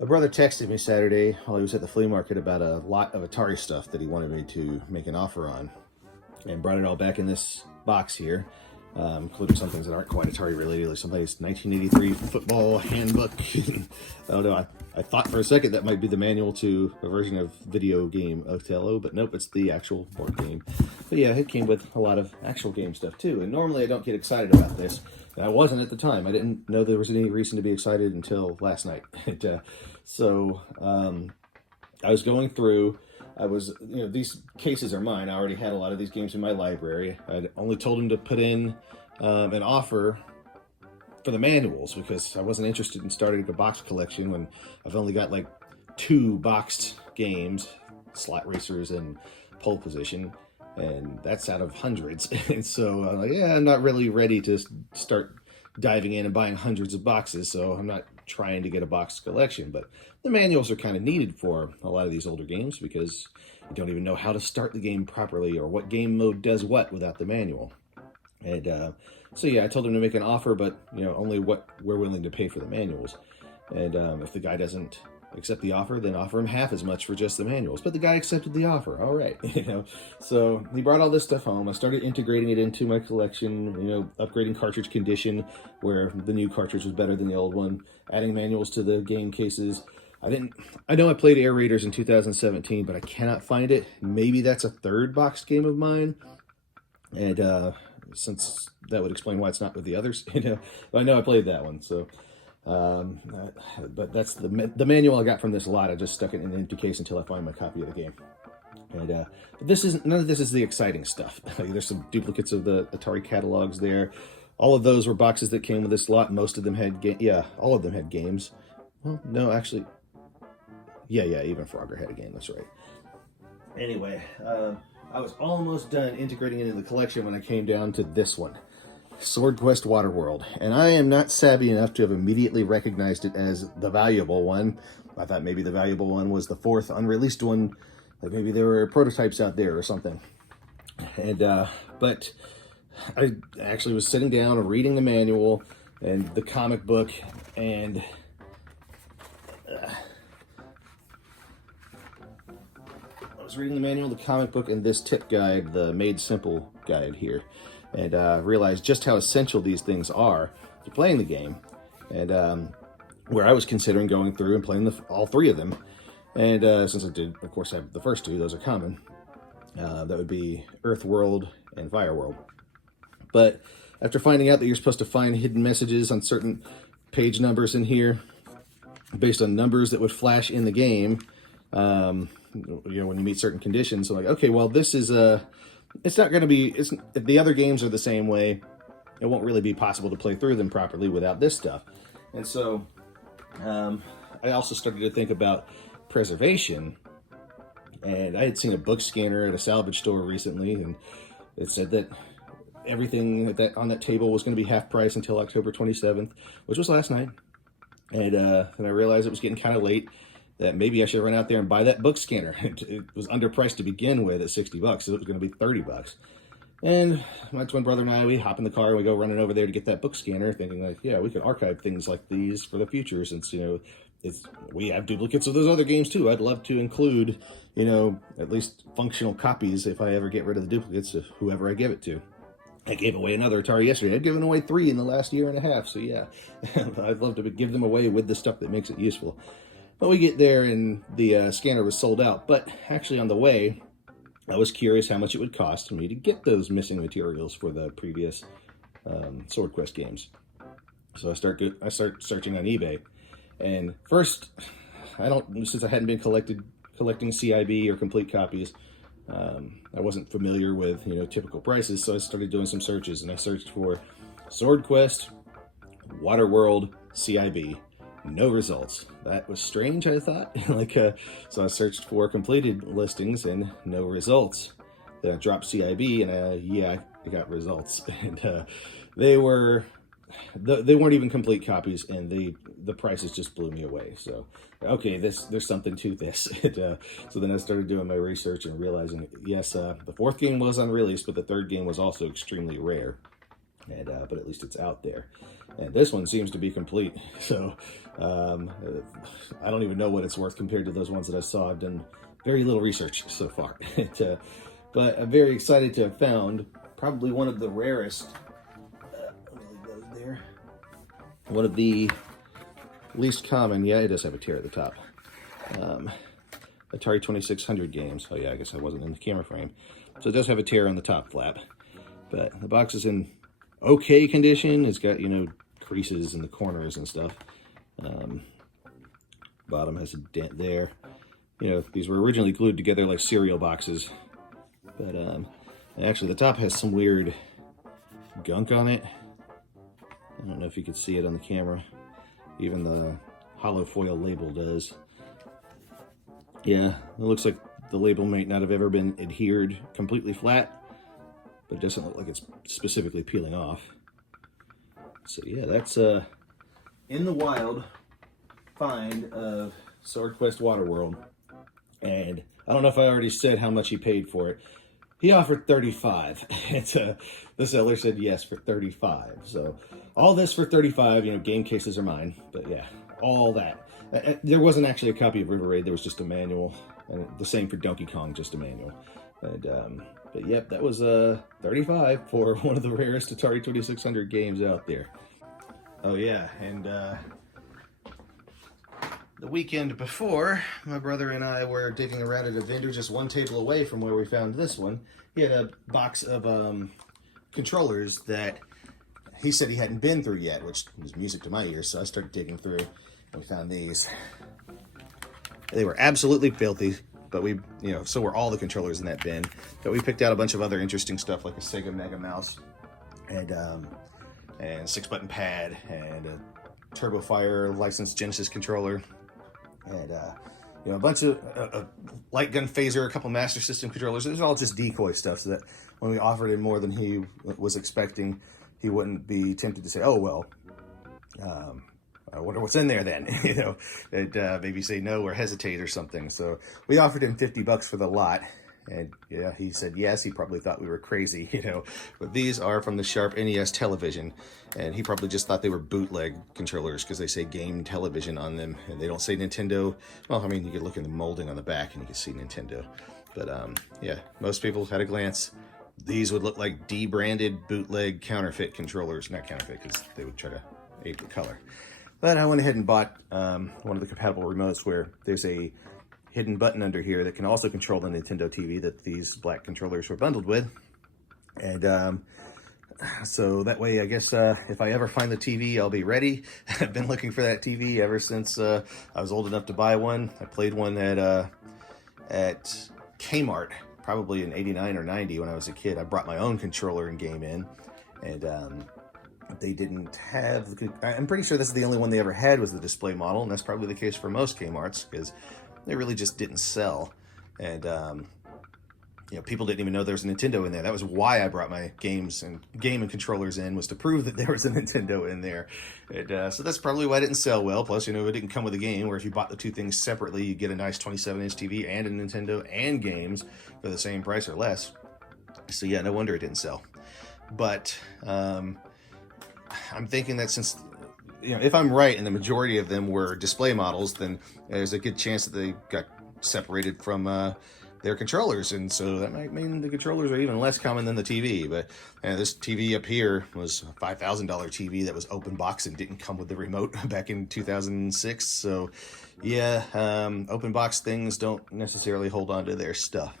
My brother texted me Saturday while he was at the flea market about a lot of Atari stuff that he wanted me to make an offer on, and brought it all back in this box here, including some things that aren't quite Atari related, like somebody's 1983 football handbook. I don't know, I thought for a second that might be the manual to a version of video game Othello, but nope, it's the actual board game. But yeah, it came with a lot of actual game stuff too, and normally I don't get excited about this. And I wasn't at the time. I didn't know there was any reason to be excited until last night. I was going through, these cases are mine. I already had a lot of these games in my library. I'd only told him to put in an offer for the manuals because I wasn't interested in starting a box collection when I've only got like 2 boxed games, Slot Racers and Pole Position, and that's out of hundreds. And so I'm like, yeah, I'm not really ready to start diving in and buying hundreds of boxes, so I'm not trying to get a box collection. But the manuals are kind of needed for a lot of these older games because you don't even know how to start the game properly or what game mode does what without the manual. And so yeah, I told him to make an offer, but only what we're willing to pay for the manuals. And if the guy doesn't accept the offer, then offer him half as much for just the manuals. But the guy accepted the offer. All right. So he brought all this stuff home. I started integrating it into my collection, upgrading cartridge condition where the new cartridge was better than the old one, adding manuals to the game cases. I know I played Air Raiders in 2017, but I cannot find it. Maybe that's a third boxed game of mine. And since that would explain why it's not with the others, I know I played that one. So but that's the manual I got from this lot. I just stuck it in an empty case until I find my copy of the game. And none of this is the exciting stuff. There's some duplicates of the Atari catalogs there. All of those were boxes that came with this lot. Most of them had all of them had games. Well, no, actually, yeah, even Frogger had a game. That's right. Anyway, I was almost done integrating it into the collection when I came down to this one. SwordQuest WaterWorld, and I am not savvy enough to have immediately recognized it as the valuable one. I thought maybe the valuable one was the 4th unreleased one, like maybe there were prototypes out there or something. And but I actually was sitting down and reading the manual and the comic book, and I was reading the manual, the comic book, and this tip guide, the Made Simple guide here. And realized just how essential these things are to playing the game. And where I was considering going through and playing all 3 of them. And since I did, of course, have the first 2, those are common. That would be Earthworld and Fireworld. But after finding out that you're supposed to find hidden messages on certain page numbers in here, based on numbers that would flash in the game, when you meet certain conditions, I'm like, okay, well, this is it's not going to be, if the other games are the same way, it won't really be possible to play through them properly without this stuff. And so I also started to think about preservation, and I had seen a book scanner at a salvage store recently, and it said that everything on that table was going to be half price until October 27th, which was last night. And then I realized it was getting kind of late, that maybe I should run out there and buy that book scanner. It was underpriced to begin with at $60, so it was going to be $30. And my twin brother and I, we hop in the car and we go running over there to get that book scanner, thinking like, yeah, we can archive things like these for the future, since we have duplicates of those other games too. I'd love to include at least functional copies if I ever get rid of the duplicates of whoever I give it to. I gave away another Atari yesterday. I've given away 3 in the last year and a half, so yeah, I'd love to give them away with the stuff that makes it useful. But we get there and the scanner was sold out. But actually on the way, I was curious how much it would cost me to get those missing materials for the previous SwordQuest games. So I start searching on eBay. And first, since I hadn't been collecting CIB or complete copies, I wasn't familiar with typical prices. So I started doing some searches, and I searched for SwordQuest, WaterWorld, CIB. No results. That was strange, I thought. So I searched for completed listings and no results. Then I dropped CIB, and I got results. And they weren't even complete copies, and the prices just blew me away. So okay, there's something to this. So then I started doing my research and realizing, yes, the 4th game was unreleased, but the 3rd game was also extremely rare. and but at least it's out there. And this one seems to be complete. So I don't even know what it's worth compared to those ones that I saw. I've done very little research so far. But I'm very excited to have found probably one of the rarest, let me leave those there, one of the least common, yeah, it does have a tear at the top, Atari 2600 games. Oh yeah, I guess I wasn't in the camera frame. So it does have a tear on the top flap, but the box is in okay condition. It's got, you know, creases in the corners and stuff. Bottom has a dent there. You know, these were originally glued together like cereal boxes, but actually the top has some weird gunk on it. I don't know if you could see it on the camera. Even the hollow foil label does. Yeah, it looks like the label might not have ever been adhered completely flat, but it doesn't look like it's specifically peeling off. So yeah, that's in the wild find of SwordQuest WaterWorld. And I don't know if I already said how much he paid for it. He offered $35. And the seller said yes for $35. So all this for $35. You know, game cases are mine. But yeah, all that. There wasn't actually a copy of River Raid. There was just a manual. And the same for Donkey Kong, just a manual. And but yep, that was $35 for one of the rarest Atari 2600 games out there. Oh yeah, and the weekend before, my brother and I were digging around at a vendor just one table away from where we found this one. He had a box of controllers that he said he hadn't been through yet, which was music to my ears, so I started digging through, and we found these. They were absolutely filthy, but we, you know, so were all the controllers in that bin. But we picked out a bunch of other interesting stuff, like a Sega Mega Mouse, and 6-button pad, and a Turbo Fire licensed Genesis controller, and you know, a bunch of light gun phaser, a couple Master System controllers. It was all just decoy stuff, so that when we offered him more than he was expecting, he wouldn't be tempted to say, "Oh well, I wonder what's in there then." You know, and maybe say no or hesitate or something. So we offered him $50 for the lot. And yeah, he said yes. He probably thought we were crazy, you know. But these are from the Sharp NES television. And he probably just thought they were bootleg controllers because they say game television on them. And they don't say Nintendo. Well, I mean, you could look in the molding on the back and you can see Nintendo. But yeah, most people at a glance, these would look like debranded bootleg counterfeit controllers. Not counterfeit because they would try to ape the color. But I went ahead and bought one of the compatible remotes where there's a hidden button under here that can also control the Nintendo TV that these black controllers were bundled with. And so that way, I guess if I ever find the TV, I'll be ready. I've been looking for that TV ever since I was old enough to buy one. I played one at Kmart, probably in 89 or 90 when I was a kid. I brought my own controller and game in, and they didn't have, I'm pretty sure this is the only one they ever had was the display model, and that's probably the case for most Kmarts, because they really just didn't sell. And you know, people didn't even know there was a Nintendo in there. That was why I brought my game and controllers in, was to prove that there was a Nintendo in there. And so that's probably why it didn't sell well. Plus, you know, it didn't come with a game, where if you bought the two things separately, you get a nice 27-inch TV and a Nintendo and games for the same price or less. So yeah, no wonder it didn't sell. But I'm thinking that since, you know, if I'm right and the majority of them were display models, then there's a good chance that they got separated from their controllers, and so that might mean the controllers are even less common than the TV. But this TV up here was a $5,000 TV that was open box and didn't come with the remote back in 2006. So yeah, open box things don't necessarily hold on to their stuff.